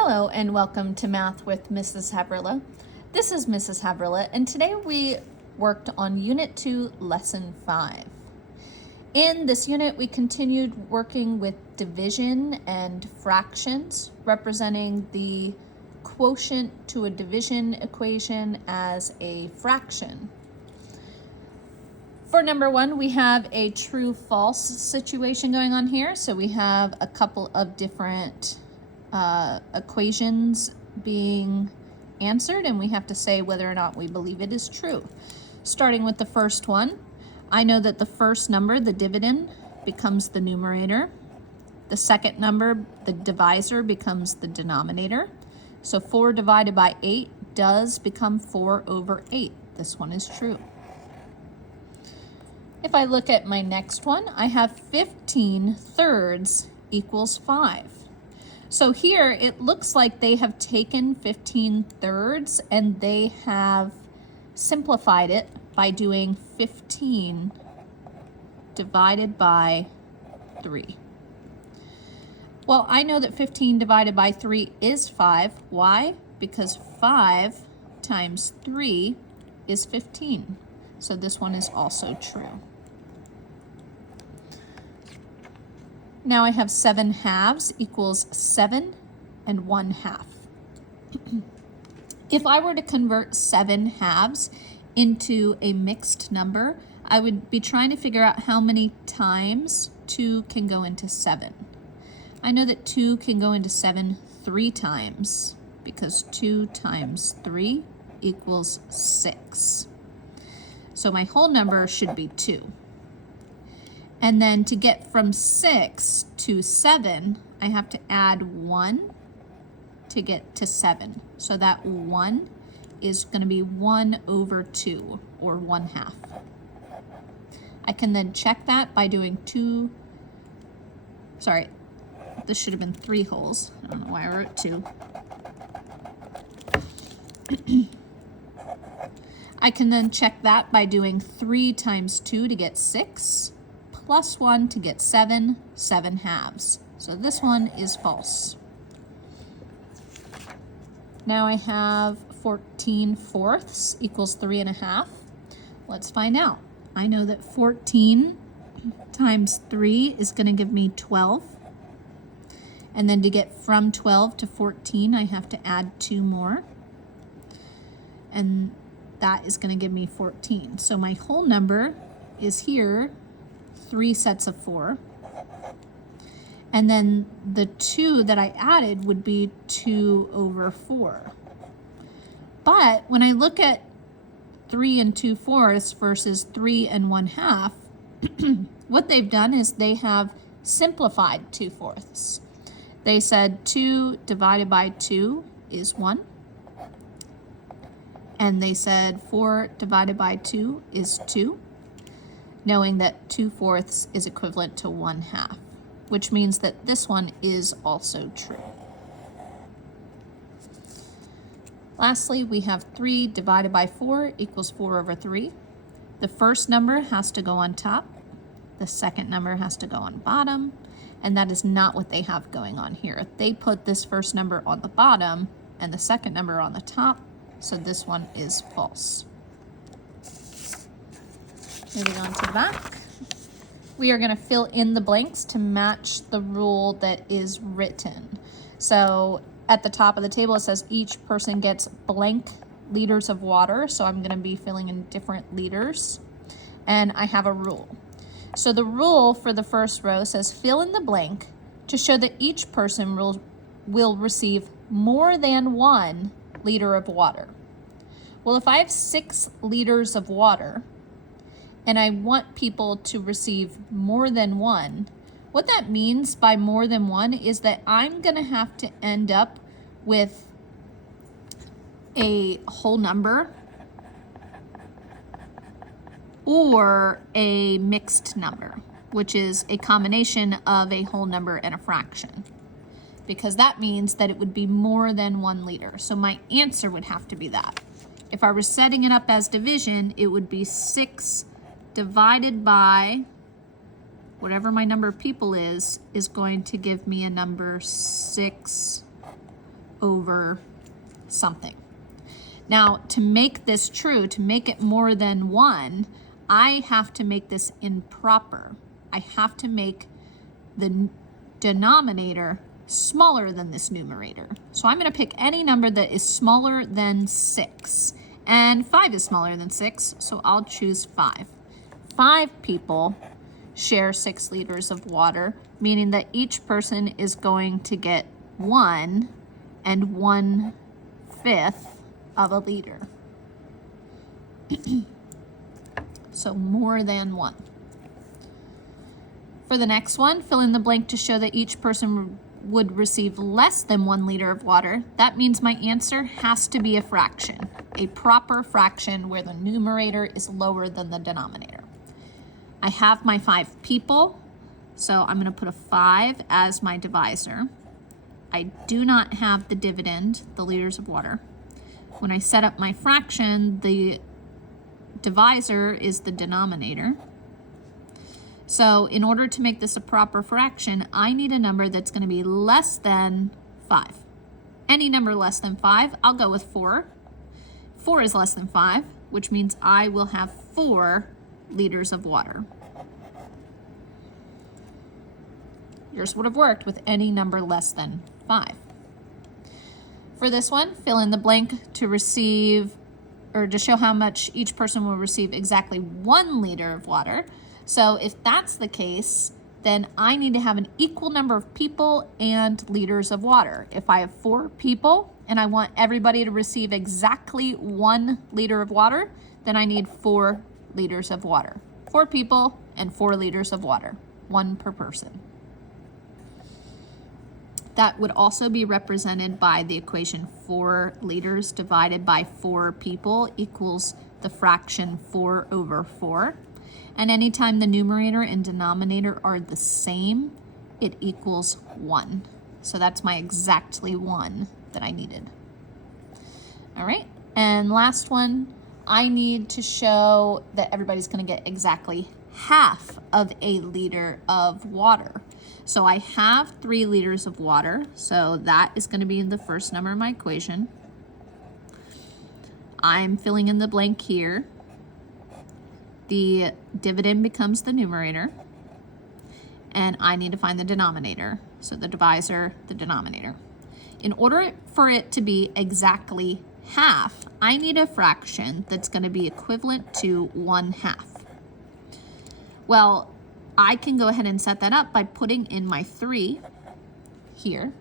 Hello and welcome to Math with Mrs. Havrilla. This is Mrs. Havrilla and today we worked on Unit 2, Lesson 5. In this unit we continued working with division and fractions, representing the quotient to a division equation as a fraction. For number 1, we have a true-false situation going on here. So we have a couple of different equations being answered, and we have to say whether or not we believe it is true. Starting with the first one, I know that the first number, the dividend, becomes the numerator. The second number, the divisor, becomes the denominator. So 4 divided by 8 does become 4 over 8. This one is true. If I look at my next one, I have 15 thirds equals 5. So here it looks like they have taken 15 thirds and they have simplified it by doing 15 divided by 3. Well, I know that 15 divided by 3 is 5. Why? Because 5 times 3 is 15. So this one is also true. Now I have 7 halves equals 7 and 1 half. If I were to convert 7 halves into a mixed number, I would be trying to figure out how many times 2 can go into 7. I know that 2 can go into 7 3 times because 2 times 3 equals 6. So my whole number should be 2. And then to get from 6 to 7, I have to add 1 to get to 7. So that 1 is going to be 1 over 2, or 1 half. I can then check that by doing this should have been 3 wholes. I don't know why I wrote 2. I can then check that by doing 3 times 2 to get 6. Plus 1 to get 7 halves. So this one is false. Now I have 14 fourths equals 3 1/2. Let's find out. I know that 14 times 3 is going to give me 12. And then to get from 12 to 14, I have to add 2 more. And that is going to give me 14. So my whole number is here, 3 sets of 4. And then the 2 that I added would be 2 over 4. But when I look at 3 and 2 fourths versus 3 and 1 half, what they've done is they have simplified 2 fourths. They said 2 divided by 2 is 1. And they said 4 divided by 2 is 2. Knowing that 2 fourths is equivalent to 1 half, which means that this one is also true. Lastly, we have 3 divided by 4 equals 4 over 3. The first number has to go on top. The second number has to go on bottom. And that is not what they have going on here. They put this first number on the bottom and the second number on the top. So this one is false. Moving on to the back. We are going to fill in the blanks to match the rule that is written. So at the top of the table it says each person gets blank liters of water. So I'm going to be filling in different liters. And I have a rule. So the rule for the first row says fill in the blank to show that each person will receive more than 1 liter of water. Well, if I have 6 liters of water, and I want people to receive more than 1, what that means by more than 1 is that I'm going to have to end up with a whole number or a mixed number, which is a combination of a whole number and a fraction, because that means that it would be more than 1 liter. So my answer would have to be that. If I were setting it up as division, it would be 6 divided by whatever my number of people is going to give me a number 6 over something. Now, to make this true, to make it more than 1, I have to make this improper. I have to make the denominator smaller than this numerator. So I'm going to pick any number that is smaller than 6. And 5 is smaller than 6, so I'll choose 5. 5 people share 6 liters of water, meaning that each person is going to get 1 and 1/5 of a liter. So more than 1. For the next one, fill in the blank to show that each person would receive less than 1 liter of water. That means my answer has to be a fraction, a proper fraction where the numerator is lower than the denominator. I have my 5 people, so I'm going to put a 5 as my divisor. I do not have the dividend, the liters of water. When I set up my fraction, the divisor is the denominator. So in order to make this a proper fraction, I need a number that's going to be less than 5. Any number less than 5, I'll go with 4. 4 is less than 5, which means I will have 4 liters of water. Yours would have worked with any number less than 5. For this one, fill in the blank to receive, or to show how much each person will receive exactly 1 liter of water. So if that's the case, then I need to have an equal number of people and liters of water. If I have 4 people and I want everybody to receive exactly 1 liter of water, then I need 4 liters of water. 4 people and 4 liters of water, 1 per person. That would also be represented by the equation 4 liters divided by 4 people equals the fraction 4 over 4. And anytime the numerator and denominator are the same, it equals 1. So that's my exactly 1 that I needed. All right, and last one, I need to show that everybody's going to get exactly half of a liter of water. So I have 3 liters of water, so that is going to be the first number in my equation. I'm filling in the blank here. The dividend becomes the numerator, and I need to find the denominator. So the divisor, the denominator. In order for it to be exactly half, I need a fraction that's going to be equivalent to 1/2. Well, I can go ahead and set that up by putting in my 3 here,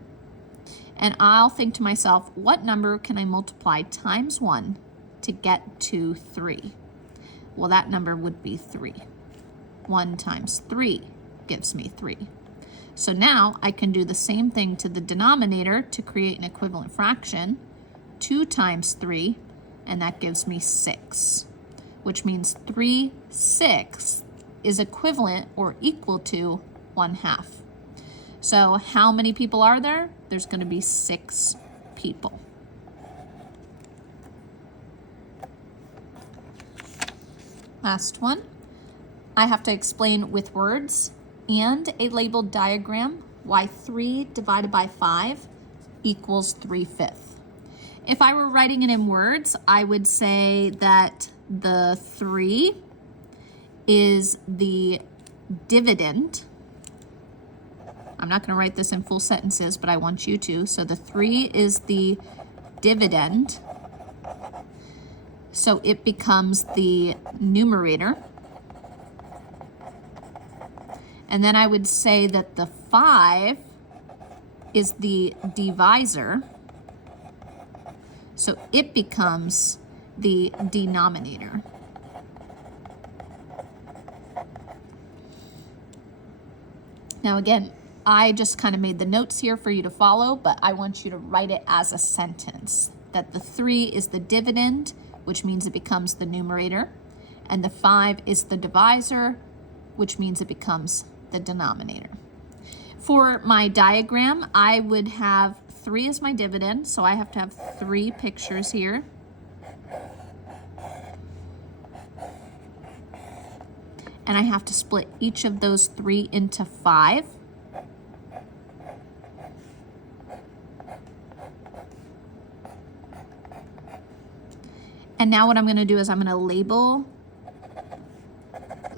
and I'll think to myself, what number can I multiply times 1 to get to 3? Well, that number would be 3. 1 times 3 gives me 3. So now I can do the same thing to the denominator to create an equivalent fraction. 2 times 3, and that gives me 6, which means 3/6 is equivalent or equal to 1/2. So how many people are there? There's going to be 6 people. Last one. I have to explain with words and a labeled diagram why 3 divided by 5 equals 3/5. If I were writing it in words, I would say that the 3 is the dividend. I'm not going to write this in full sentences, but I want you to. So the 3 is the dividend. So it becomes the numerator. And then I would say that the 5 is the divisor. So it becomes the denominator. Now again, I just kind of made the notes here for you to follow, but I want you to write it as a sentence. That the 3 is the dividend, which means it becomes the numerator, and the 5 is the divisor, which means it becomes the denominator. For my diagram, I would have 3 as my dividend, so I have to have 3 pictures here. And I have to split each of those 3 into 5. And now what I'm going to do is I'm going to label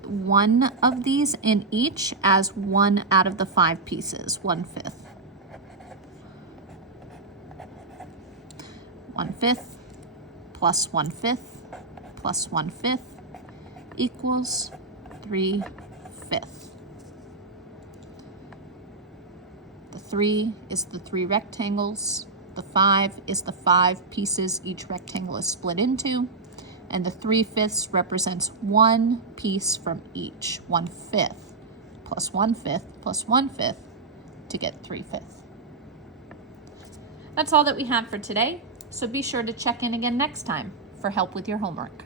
one of these in each as 1 out of the 5 pieces, 1/5. 1/5 plus 1/5 plus 1/5 equals 3/5. The 3 is the 3 rectangles. The 5 is the 5 pieces each rectangle is split into. And the 3/5 represents 1 piece from each. 1/5 plus 1/5 plus 1/5 to get 3/5. That's all that we have for today. So be sure to check in again next time for help with your homework.